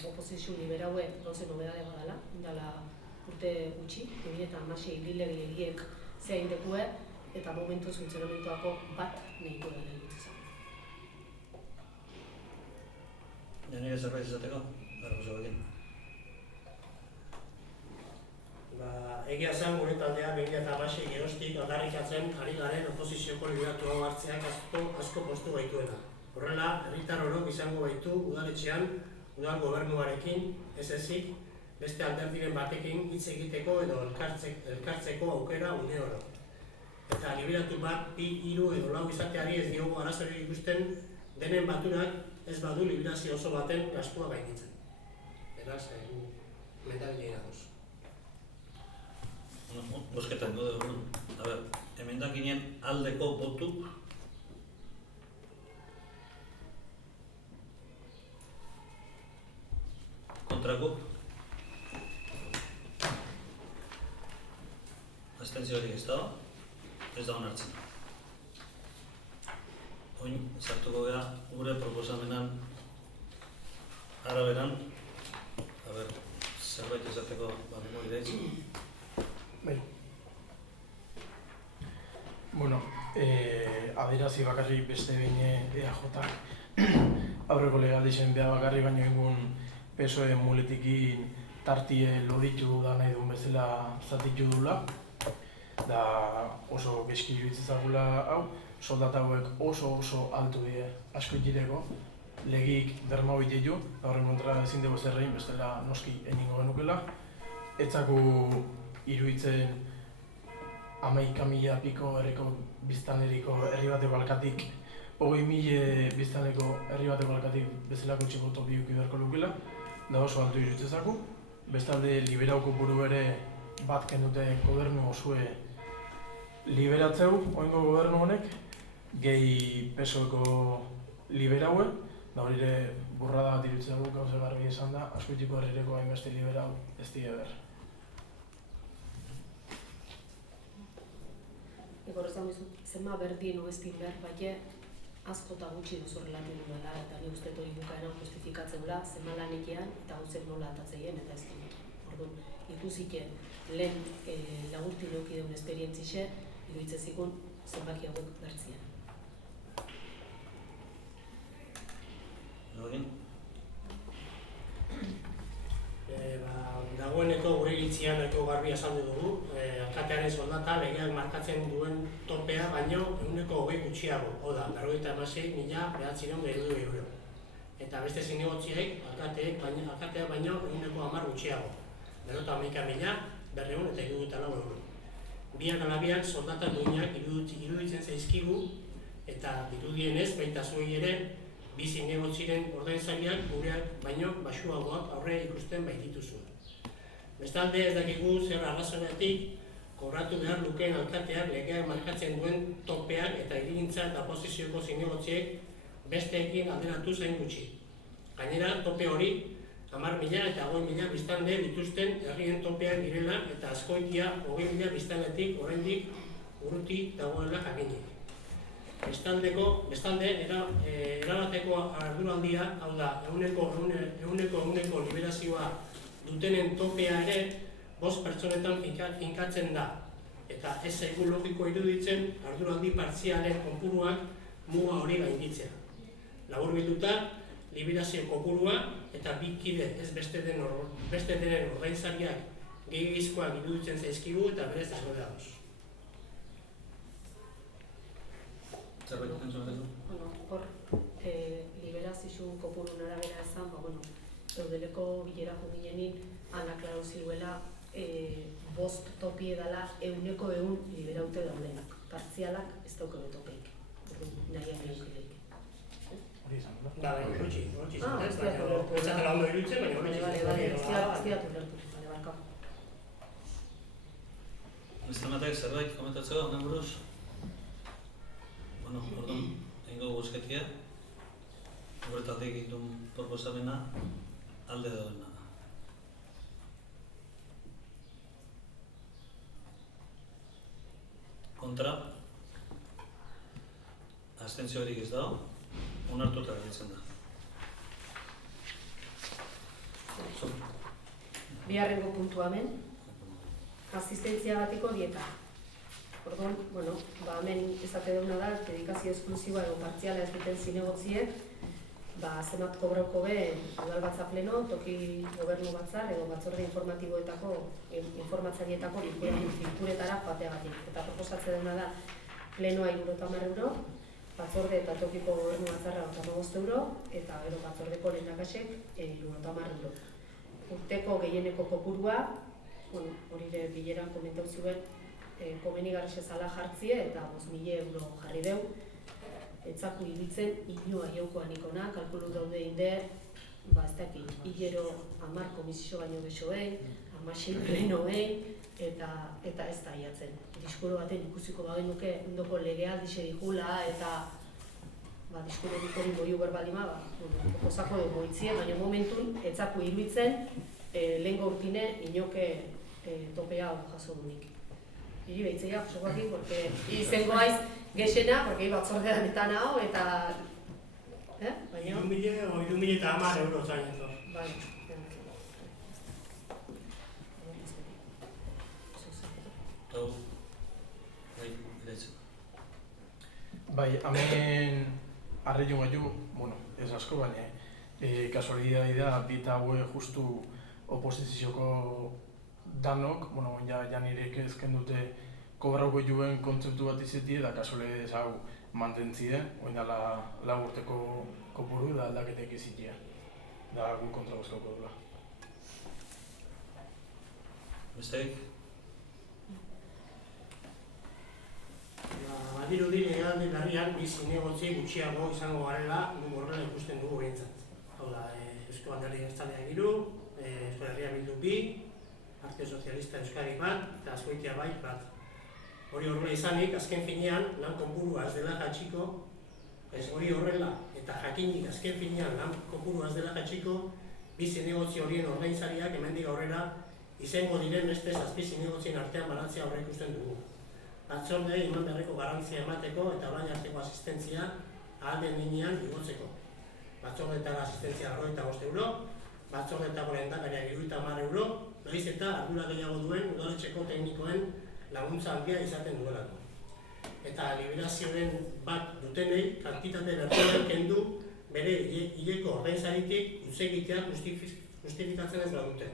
oposizio liberauen gauzen nobedade badala, indala urte gutxi, 2016 bilegi egiek zea indekue, eta momentu funtzionamentuako bat nahiko dela ibentzezako. Nire zerbait izateko, gara gozabekin. Egia zen gure taldea 2016 geroztik aldarrikatzen ari garen oposizioko liberatu hau hartzeak asko postu baituela. Horrela, herritar orok izango baitu udaletxean, udal gobernuarekin, ez ezik, beste alderdiren batekin hitz egiteko edo elkartzeko aukera une oro. Eta liberatu bat, 2, 3 edo 4 izateari ez diogu arazori ikusten denen baturak ez badu liberazio oso baten gastua gainitzen. Beraz, mendabile dagoz. Bosketan dugu, emendakinen aldeko botuk Kontrako? Abstentziorik ez dago? Ez da onartzen. Oin, sartuko gara gure proposamenan araberan, zerbait esateko bademo idaitz. Bai. Bueno, adierazi bakarrik beste behin EAJ aurreko legaldixen beha bakarrik baino egun PSOE muletikin tartie loditu da nahi duen bezala zatitu dula. Da oso geski iruditzezagula hau, soldata hauek oso altu die asko direko, legik bermau ditu, horren kontra ezin dugu zerrein, bestela noski eningo genukela. Etzaku iruditzen 11.000 piko herriko biztanleriko herri bateko alkatik 20.000 biztanleko herri bateko alkatik bezalako txiko topiuki beharko lukela, da oso altu iruditzezaku. Bestalde liberauko buru ere bat kendute gobernu osue liberatzeu, oingo gobernu honek, gehi PSOeko liberaue, da hori ere burrada bat iruditzezaku gauze garbi esan da, askoitiko herrireko hainbeste liberau ez dira behar. Igor ez dago zenba berdien oestin behar, baina asko eta gutxi duzu relatibu dela, eta ni uste hori bukaeran justifikatzen dela, zenba lanekian eta gauzek nola atatzeien eta ez dut. Orduan, ikusike lehen lagurti leuki deun esperientzixe, iruditzen zikun zenbaki hauek bertzien. Login? Dagoeneko gure iritzian eko garbi azaldu dugu, alkatearen soldata legeak markatzen duen topea baino 20% gutxiago, oda, 96.900 euro. Eta beste zinegotziek, alkateak baino 10% gutxiago, 91.900 euro. Biak alabiak soldata duinak iruditzen zaizkigu, eta dirudienez, baita zuei ere, bi zinegotziren ordainsariak gureak baino baxuagoak aurre ikusten baitituzue. Bestalde ez dakigu zer arrazonetik kobratu behar lukeen alkateak legeak markatzen duen topeak eta hirigintza eta oposizioko zinegotziek besteekin alderatu zain gutxi. Gainera, tope hori 10.000 eta 20.000 biztanle dituzten herrien topeak direla eta Azkoitia 20.000 biztanletik oraindik urruti dagoela jakinik. Bestalde, erabateko arduraldia, hau da, eguneko liberazioa dutenen topea ere 5 pertsonetan finkatzen da. Eta ez zaigu logiko iruditzen arduraldi partzialen kopuruak muga hori gainditzea. Laburbilduta, liberazio kopurua eta bi kide ez beste denen ordainsariak gehiagizkoak iruditzen zaizkigu eta berez ez gode dauz. Zerbait pentsu bat dugu? Hor, liberazioen kopurun arabera esan, eudeleko bilerako ginenin ana klaro ziruela 5 topi edala 100% liberaute daudenak. Partzialak ez daukabe topeik. Nahiak lehenkideik. Hori izan, da? Da, gutxi izan, ez? Pentsatela ondo iruditzen, baina gutxi izan. Ez diatu lertu, barka. Estamatek zerbait komentatzeko, honen buruz? Orduan, egingo guzketia, horretatik egin proposamena alde dagoena. Kontra, abstentziorik ez dago, onartuta gelditzen da. Bigarrengo puntua hemen, asistentzia batiko dieta. Orduan, hemen ezate duguna da, dedikazio esklusiboa edo partziala ez duten zinegotziek, zenbat kobrauko be udal batzar pleno, toki gobernu batzar edo batzorde informatiboetako informatzaileetako bilkuretara joateagatik. Eta proposatzen duguna da, plenoa 70 euro, batzorde eta tokiko gobernu batzarra 85 euro, eta gero batzordeko lehendakasek 70 euro. Urteko gehieneko kopurua, hori ere bileran komentau zuen, komenigarri zala jartzie eta 5.000 euro jarri deu. Etzaku iruditzen inoa jaukoan ikona, kalkulu daude inde, ez dakit, hilero 10 komisio baino besoei, 16 plenoei, eta ez da iatzen. Diskuro baten ikusiko bagenuke ondoko legealdi segikula eta diskuretiko hori goi uberbalima, proposako dugu itzie, baina momentun etzaku iruditzen lehenko urtine inoke topea jaso dunik. Iri behitzea, josokoaki, porque izango aiz gexena, porque batzordean eta naho, eta... Baina... 2.010 euro zain eto. Bai. Bai, hemen arreio gaiu, bueno, ez asko, baina kasualidadea bita haue justu oposizioko danok, bueno, ja nirek ezken dute kobrauko juen kontzeptu bat izetie, da kasualidadez hau mantentzie, oin dala 4 urteko kopuru da aldaketek izitia, da gu kontra bozkauko dula. Besteik? Badirudi legealdi berrian bi zinegotzi gutxiago izango garela dugu horrela ikusten dugu behintzat. Hau da, Eusko Alderdi Jeltzalea 3, Euskal Herria Bildu 2, Partido Sozialista Euskadi 1 eta Azkoitia bai 1. Hori horrela izanik, azken finean lan kopurua ez dela jatxiko, ez hori horrela eta jakinik azken finean lan kopurua ez dela jatxiko, bi zinegotzi horien ordainsariak hemendik aurrera izango diren beste 7 zinegotzien artean banatzea aurre ikusten dugu. Batzordei eman beharreko garantzia emateko eta orain arteko asistentzia ahal den linean igotzeko. Batzordetara asistentzia 45 euro, batzordetako lehendakariak 70 euro, nahiz eta ardura gehiago duen udaletxeko teknikoen laguntza handia izaten duelako. Eta liberazioaren bat dutenei kantitate bertsoen kendu bere hileko ordainsaritik utzegitea justifikatzen ez badute.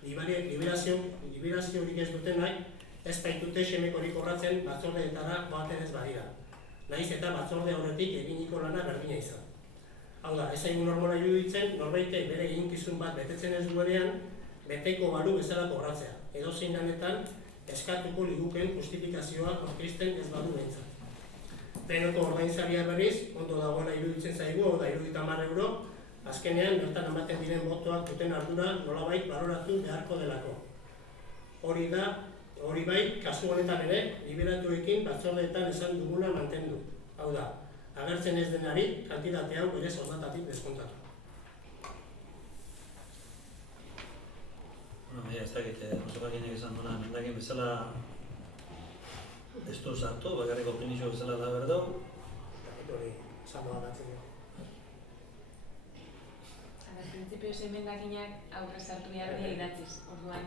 Liberaziorik ez duten nahi, ez baitute semekorik horratzen batzordeetara joaten ez badira. Nahiz eta batzorde horretik eginiko lana berdina izan. Hau da, ez zaigu normala iruditzen, norbaitek bere eginkizun bat betetzen ez duenean, beteko balu bezala kobratzea. Edozein lanetan, eskatuko liguken justifikazioa aurkezten ez badu behintzat. Denoko ordainsaria berriz, ondo dagoela iruditzen zaigu, hau da 70 euro, azkenean bertan ematen diren botoak duten ardura nolabait baloratu beharko delako. Hori bai, kasu honetan ere, liberatuekin batzordeetan esan duguna mantendu. Hau da, agertzen ez denari, kantitate hau bere soldatatik deskontatu. Ez dakit, osokakinek esan duena, mendakin bezala ez du sartu, bakarrik opinizio bezala da berdau. Hori, esan doa batzen du. Printzipioz emendakinak aurre sartu behar dira idatziz, orduan.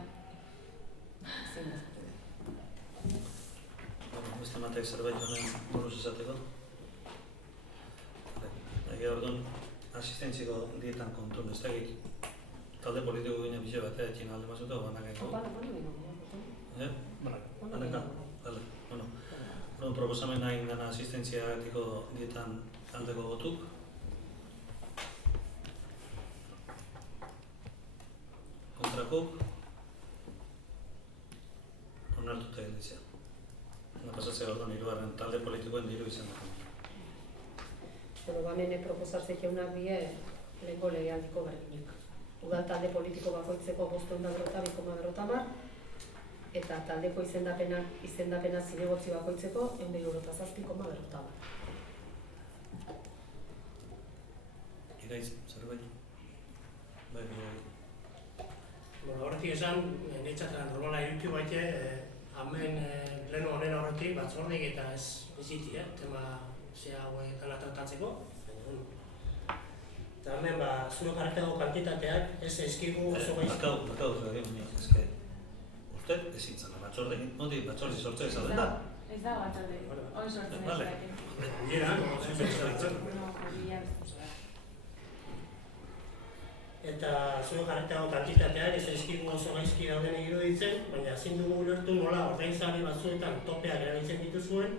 Beste matek zerbait honen buruz esateko. Egia orduan, asistentziko dietan kontun, ez dakit. Talde politiko ginen bize batea etxin alde mazuta, banakako. Banaka? Bale, bueno. Orduan, proposamen nahi gana asistentzia gatiko dietan aldeko gotuk. Kontrakuk. Onartuta egitzea. Pasatzea orduan hirugarren talde politikoen diru izan da. Hemen proposatzek eunak die lehenko legealdiko berdinak. Udal talde politiko bakoitzeko 592,50 eta taldeko izendapena zinegotzi bakoitzeko 107,50. Iraiz, zerbait? Bai, Horretik esan, niretzat normala irutu baite, hemen pleno honen horretik batzordik eta ez biziti, tema zea hauetan tratatzeko. Eta hemen, zuek jarritago kantitateak ez eskigu oso gaizki. Bakau, ezke, uste ez itzala batzordekin, ondi batzordi sortzea izan da? Ez da batzorde, hori sortzen ez daken. Nira, eta zuek jarritago kantitateak ez eskigu oso gaizki dauden iruditzen, baina ezin dugu ulertu nola ordainsari batzuetan topeak erabiltzen dituzuen,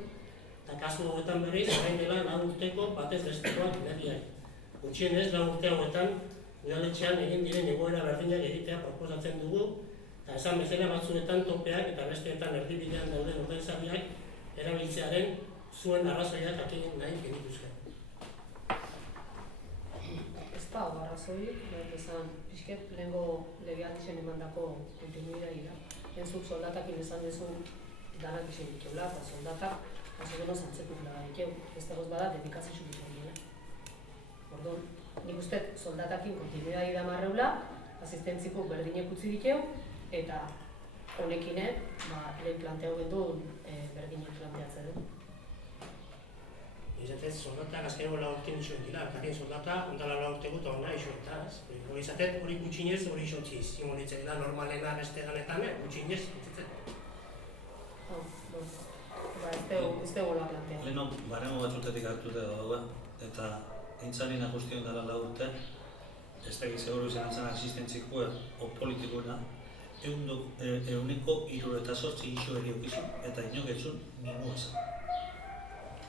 eta kasu hauetan berriz, orain dela 4 urteko batez bestekoak energiak. Gutxienez, 4 urte hauetan udaletxean egin diren egoera berdinak egitea proposatzen dugu, eta esan bezala batzuetan topeak eta besteetan erdibidean dauden ordainsariak erabiltzearen zuen arrazoiak jakin nahi genituzke. Ez da, arrazoik, esan pixket lehenko legealdixen emandako kontinuidadea. Enzuk soldatakin esan dezun danak izan dituela, eta soldatak, oso gero zantzekuk da ikeu. Ez dagoz bada, dedikazio ditu dira. Orduan, nik uste soldatakin kontinuidade da marreula, asistentziko berdinek utzi ditu, eta honekine, lehen planteau gendun berdinek planteatzen du. Izatez, soldatak azkeneko 4 urtean izan dira, elkarien soldata, ondala 4 urteko eta hona izan eta, ez? Izatez, hori gutxinez, hori izan txiz. Ingo nintzen dira normalena beste ganetan, gutxinez, entzatzen. Ez dugu plantea. Leheno, baremo batzutetik hartuta dauda, eta eintzarina guztion dara 4 urte, ez da seguru izan zen asistentzikoa o politikoena, euneko 78 iso eriokizu, eta inogetzun ningua zen.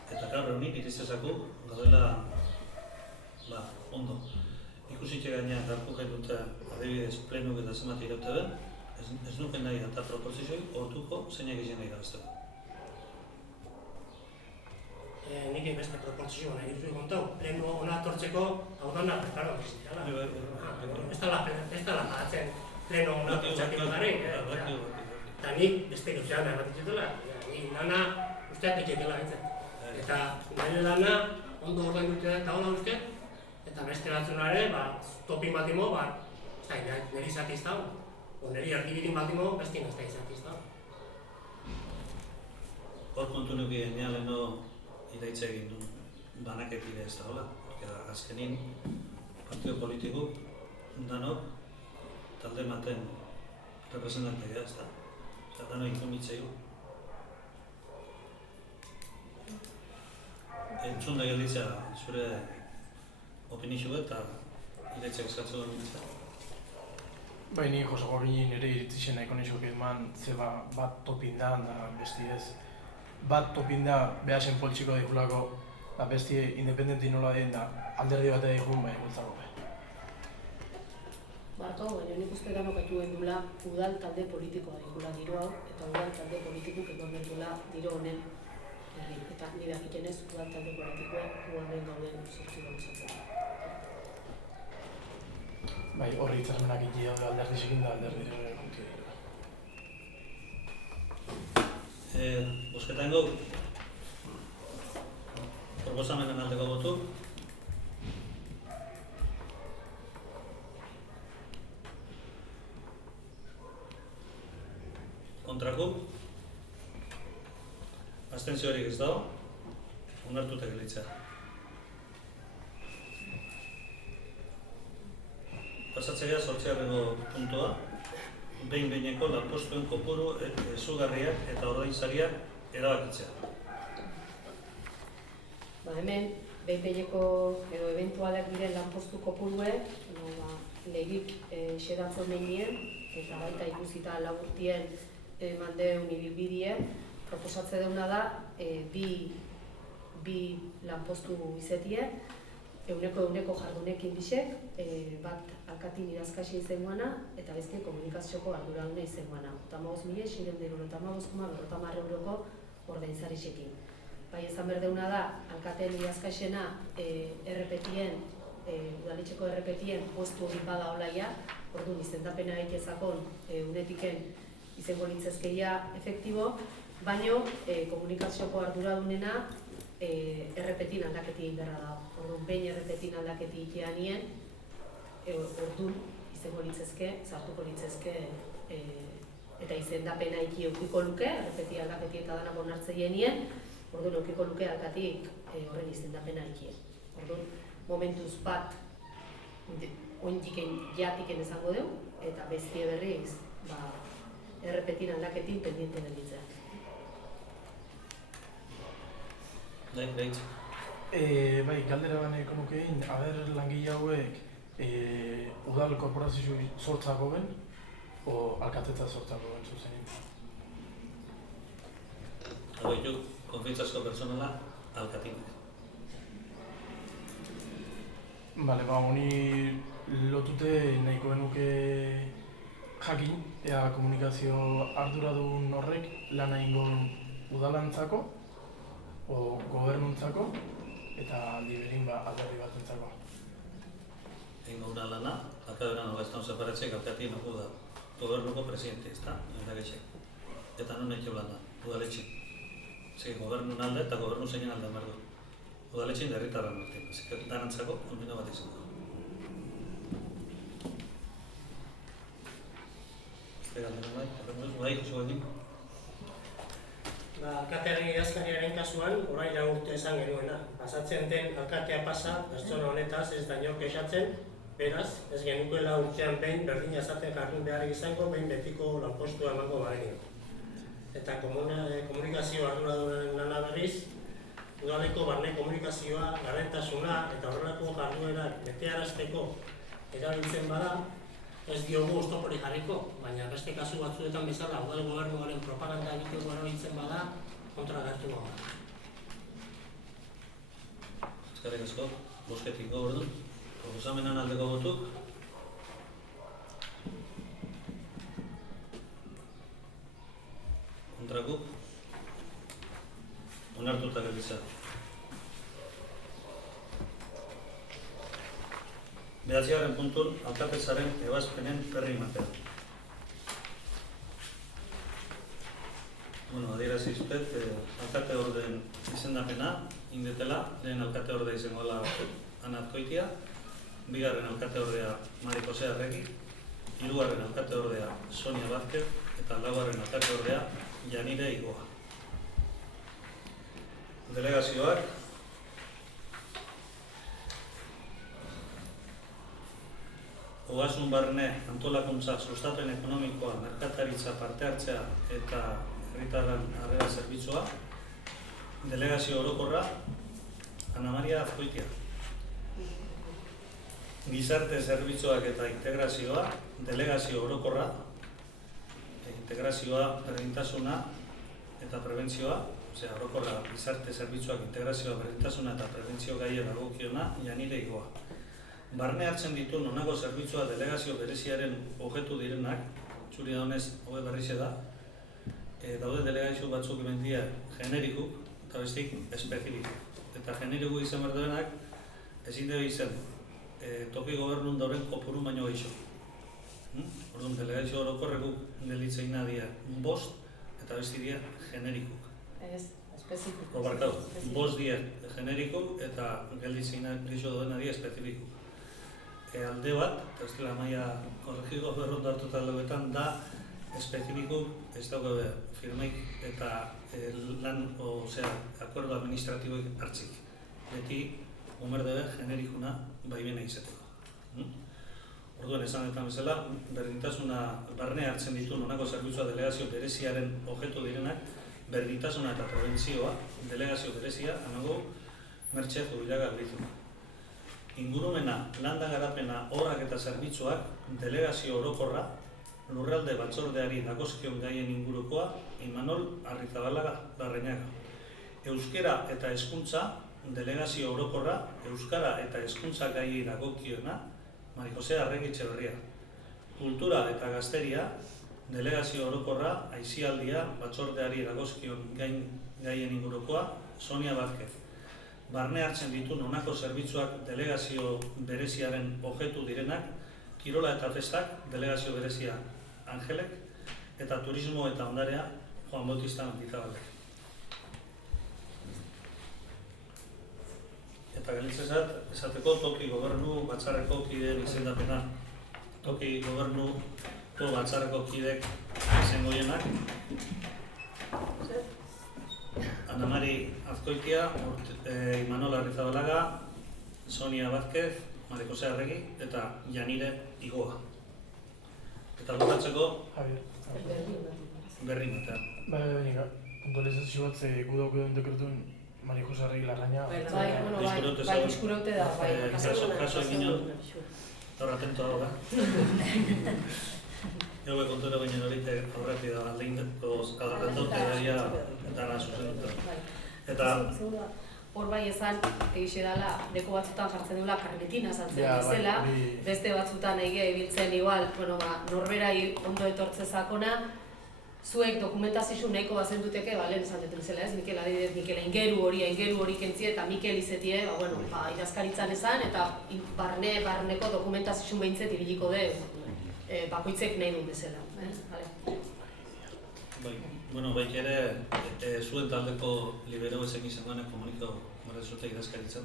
Eta gaur egunik iriztezako gaudela ondo. Ikusitxe gaina garko dute adibidez plenuk eta zenbat iraute den, ez nuken nahi eta proporzioi hortuko zeinak izan nahi gabezteko. Nik beste proportzio nahi dut kontau, pleno hona atortzeko hau dana preparo bizitala. Ez dala pagatzen pleno hona atortzeko garri. Eta nik beste gauzean nahi bat ditutela, nik nana usteak iketela entzen. Eta nire lana ondo ordain dute eta hola uste, eta beste batzunare, topin bat imo, nire izatiz da, nire erdibirin bat imo, beste nazta izatiz da. Hor kontu nuki genea leheno iraitze egin du banaketide ez da hola, azkenin partido politiko danok talde maten representantea ez da, danok inkomitzei gu. Entzun da gelditzea zure opinixu eta iretzek eskatzen duen nintzen. Bai, ni Jose Gobini nire iritzixen nahiko nixok eman zeba bat topin da, besti ez. Bat topin da behasen poltsiko daigulako, besti independenti nola den da alderdi bat daigun bai gultzako bai. Barkau, baina nik uste ganok haitu gendula udal talde politikoa daigula diro hau, eta udal talde politikuk egon gendula diro honen. Eta nire egiten ez, udal talde politikoa uaren gauden sortzi gauzatzen. Bai, horri itzazmenak iti daude alderdi zikin da alderdi zure konti dira. Bozketan gau, proposamenen aldeko botu. Kontrako. Abstentziorik ez dago, onartuta gelditzea. Pasatzea 8. puntua, behin-behineko lanpostuen kopuru ezugarriak eta ordainsariak erabakitzea. Hemen, behin-behineko edo eventualak diren lanpostu kopuruek, legik xedatzen denien, eta baita ikusita laburtien mandeun ibilbidie, proposatze deuna da, bi lanpostu izetie, euneko jardunekin bisek, bat alkatin idazkaxi izenguana, eta bezke komunikazioko arduraduna izenguana. 15.695,50 euroko ordaintzarixekin. Bai, ezan berdeuna da, alkaten idazkaxena errepetien, udaletxeko errepetien postu hori bada olaia, orduan izendapena egitezakon unetiken izango litzezkeia efektibo, baino komunikazioko arduradunena errepetin aldaketi egin behar da. Orduan, behin errepetin aldaketi egitea nien, orduan izango litzezke, sartuko litzezke eta izendapena iki eukiko luke, errepeti aldaketi eta dana bonartzeien nien, orduan eukiko luke alkatik horren izendapena ikien. Orduan, momentuz bat ointiken jatiken esango dugu, eta bestie berriz errepetin aldaketin pendiente gelditzea. Bai, galdera baneko nukein, aber langile hauek udal korporazio sortzako ben, o alkatetza sortzako ben zuzenin? Hau ditu, konfientzazko personala alkatinak. Bale, honi lotute nahiko genuke jakin, ea komunikazio arduradun horrek lana ingon udalantzako, o gobernuntzako, eta aldi berin alderdi batentzako. Egin gauna lana, alkaderan hogaztan separatzek alkatien hau da gobernuko presidente, ez da, eta non egin lana, udaletxe. Zegi gobernun alde eta gobernu zeinen alde merdu. udaletxean eta herritarren artean. Así que danantzako konbina bat izango. Bai, Jose Baldin. Alkatearen idazkariaren kasuan, orain 4 urte esan genuena. Pasatzen den alkatea pasa, pertsona honetaz ez da inor kexatzen, beraz, ez genukeela urtean behin berdina esaten jardun behar izango, behin betiko lanpostua emango bagenio. Eta komunikazio arduradunen lana berriz, udaleko barne komunikazioa, gardentasuna eta horrelako jarduerak betearazteko erabiltzen bada, ez diogu oztoporik jarriko, baina beste kasu batzuetan bezala udal gobernuaren propaganda egiteko erabiltzen bada, kontra gertu gaur. Eskerrik asko, bosketiko ordu. Proposamenan aldeko botuk. Kontrakuk. Onartuta gelditzea. Behatzigarren puntun, alkatetzaren ebazpenen berri ematea. Adierazi zuet, alkate ordeen izendapena indetela, lehen alkate ordea izango dela Ana Azkoitia, bigarren alkate ordea Mari Jose Arregi, hirugarren alkate ordea Sonia Vázquez eta laugarren alkate ordea Janire Igoa. Delegazioak Ogasun barne antolakuntza sustapen ekonomikoa, merkataritza parte hartzea eta herritarren harrera zerbitzua. Delegazio orokorra Ana Maria Azkoitia. Gizarte zerbitzuak eta integrazioa, delegazio orokorra, integrazioa, berdintasuna eta prebentzioa, orokorra gizarte zerbitzuak, integrazioa, berdintasuna eta prebentzio gaia dagokiona, Janire Igoa. Barne hartzen ditu honako zerbitzua delegazio bereziaren objektu direnak, txuri daunez hobe berrize da, daude delegazio batzuk emendia generikuk eta bestik espezifik. Eta generikuk izan berduenak ezin dugu izan toki gobernun dauren kopuru baino gehiago. Orduan delegazio orokorrekuk gelditzen nadia 5 eta besti dia generikuk. Ez, espezifiko. Barkatu, 5 dia generikuk eta gelditzen gehiago duena dia espezifiko. Alde bat, ez dela maia korregiko berrundu hartuta lauetan, da espezifiko ez dago firmeik eta lan, akordo administratiboik hartzik. Beti, umerdebe generikuna baimena izateko. Orduan, esan eta bezala, berdintasuna barne hartzen ditu honako zerbitzua delegazio bereziaren objektu direnak, berdintasuna eta prebentzioa, delegazio berezia, anago, Mertxe Zubillaga Galizuna. Ingurumena, landa garapena, obrak eta zerbitzuak, delegazio orokorra, lurralde batzordeari dagozkion gaien ingurukoa, Imanol Arrizabalaga Larreñaga. Euskara eta hezkuntza, delegazio orokorra, euskara eta hezkuntza gaiei dagokiona, Mari Jose Arregi Etxeberria. Kultura eta gazteria, delegazio orokorra, aisialdia, batzordeari dagozkion gaien ingurukoa, Sonia Vázquez. Barne hartzen ditu honako zerbitzuak delegazio bereziaren objektu direnak, kirola eta festak, delegazio berezia Angelek, eta turismo eta ondarea Juan Bautista Antizabalek. Eta galitzezat, esateko toki gobernu batzarreko kideen izendapena. Toki gobernuko batzarreko kidek izango jenak. Ana Mari Azkoitia, Imanol Arrizabalaga, Sonia Vázquez, Mari Jose Arregi eta Janire Igoa. Eta bukatzeko berri matea. Baina, puntualizazio bat gudoko den dekretun Mari Jose Arregi Larrañaga. Bai, diskuraute da, bai. Kaso eginen, gaur atento hau da. Ego kontura baina horite aurreti da aldein adarrendote daia dara zuzenduta. Eta hor bai esan, egixe dela, deko batzutan jartzen duela karnetina saltzen bezala, beste batzutan egia ibiltzen igual, norberai ondo etortze zakona, zuek dokumentazio nahiko bazentuteke, lehen esan duten zela ez, Mikel adidez, Mikel aingeru hori kentzie eta Mikel izetie, idazkaritzan esan, eta barneko dokumentazio behintzet ibiliko de, bakoitzek nahi dut bezala. Baik ere, zuen taldeko libero ezen izangoen komunikau ez dute idazkaritzen.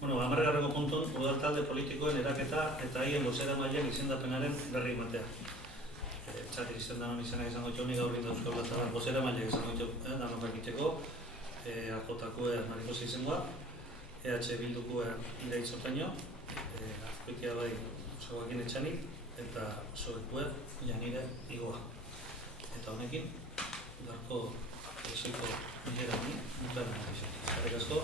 Bueno, 10. puntun, udal talde politikoen eraketa eta haien bozeramaileen izendapenaren berri ematea. Txat izendanon izango txoni gaur indauzko eta bozeramaileak izango txoni danon bakiteko, AJko Marikosa izangoa, EH Bilduko Iraitz Otaino, Azkoitia bai Joaquin Etxanik, eta Soekue Janire Igoa. Eta honekin, darko esoiko nire dani, mutaren. Eskerrik asko,